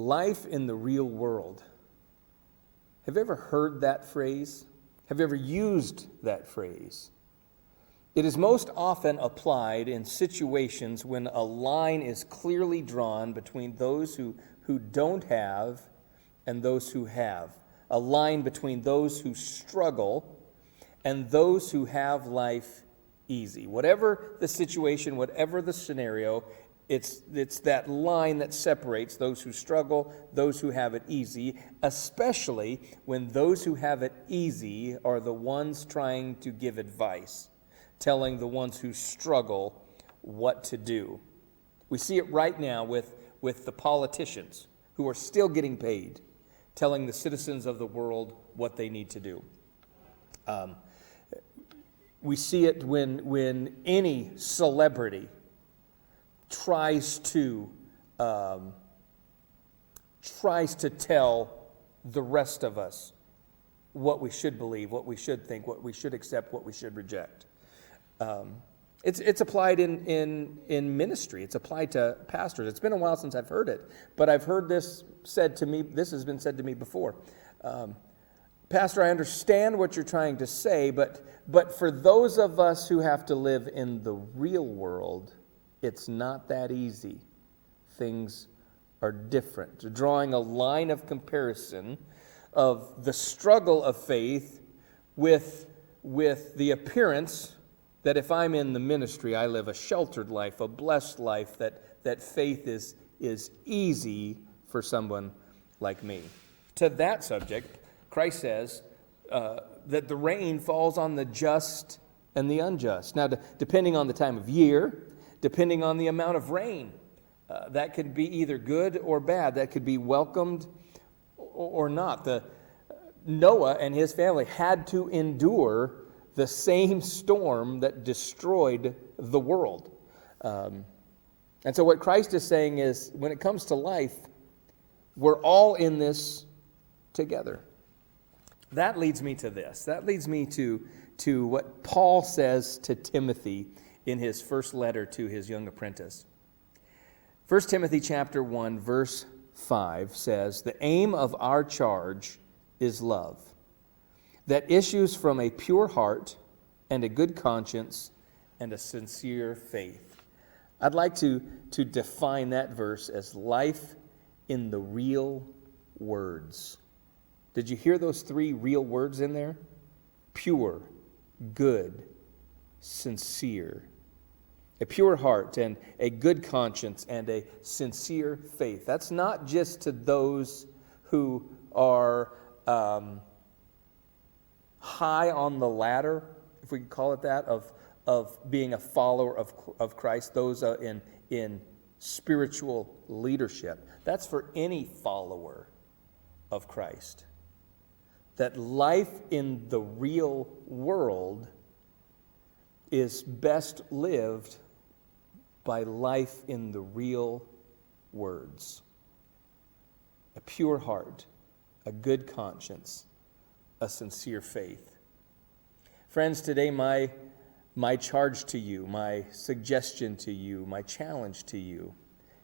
Life in the real world. Have you ever heard that phrase? Have you ever used that phrase? It is most often applied in situations when a line is clearly drawn between those who don't have and those who have. A line between those who struggle and those who have life easy. Whatever the situation, whatever the scenario, it's that line that separates those who struggle, those who have it easy, especially when those who have it easy are the ones trying to give advice, telling the ones who struggle what to do. We see it right now with the politicians who are still getting paid, telling the citizens of the world what they need to do. We see it when any celebrity tries to tell the rest of us what we should believe, what we should think, what we should accept, what we should reject. It's applied in ministry. It's applied to pastors. It's been a while since I've heard it, but I've heard this said to me. This has been said to me before. Pastor, I understand what you're trying to say, but for those of us who have to live in the real world, it's not that easy. Things are different. Drawing a line of comparison of the struggle of faith with the appearance that if I'm in the ministry, I live a sheltered life, a blessed life, that faith is easy for someone like me. To that subject, Christ says that the rain falls on the just and the unjust. Now, depending on the time of year, depending on the amount of rain, that could be either good or bad. That could be welcomed or not. Noah and his family had to endure the same storm that destroyed the world. And so what Christ is saying is, when it comes to life, we're all in this together. That leads me to this. That leads me to what Paul says to Timothy in his first letter to his young apprentice. 1 Timothy chapter 1, verse 5 says, "The aim of our charge is love, that issues from a pure heart and a good conscience and a sincere faith." I'd like to define that verse as life in the real words. Did you hear those three real words in there? Pure, good, sincere. A pure heart and a good conscience and a sincere faith. That's not just to those who are high on the ladder, if we could call it that, of being a follower of Christ, those in spiritual leadership. That's for any follower of Christ. That life in the real world is best lived by life in the real words. A pure heart, a good conscience, a sincere faith. Friends, today my charge to you, my suggestion to you, my challenge to you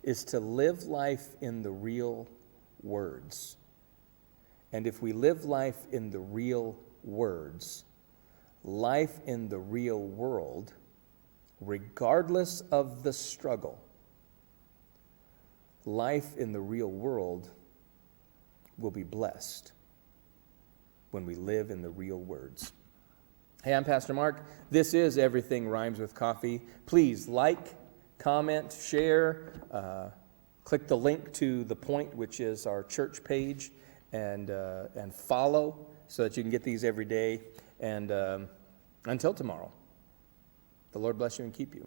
is to live life in the real words. And if we live life in the real words, life in the real world, regardless of the struggle, life in the real world will be blessed when we live in the real words. Hey, I'm Pastor Mark. This is Everything Rhymes with Coffee. Please like, comment, share, click the link to The Point, which is our church page, and follow so that you can get these every day. And until tomorrow, the Lord bless you and keep you.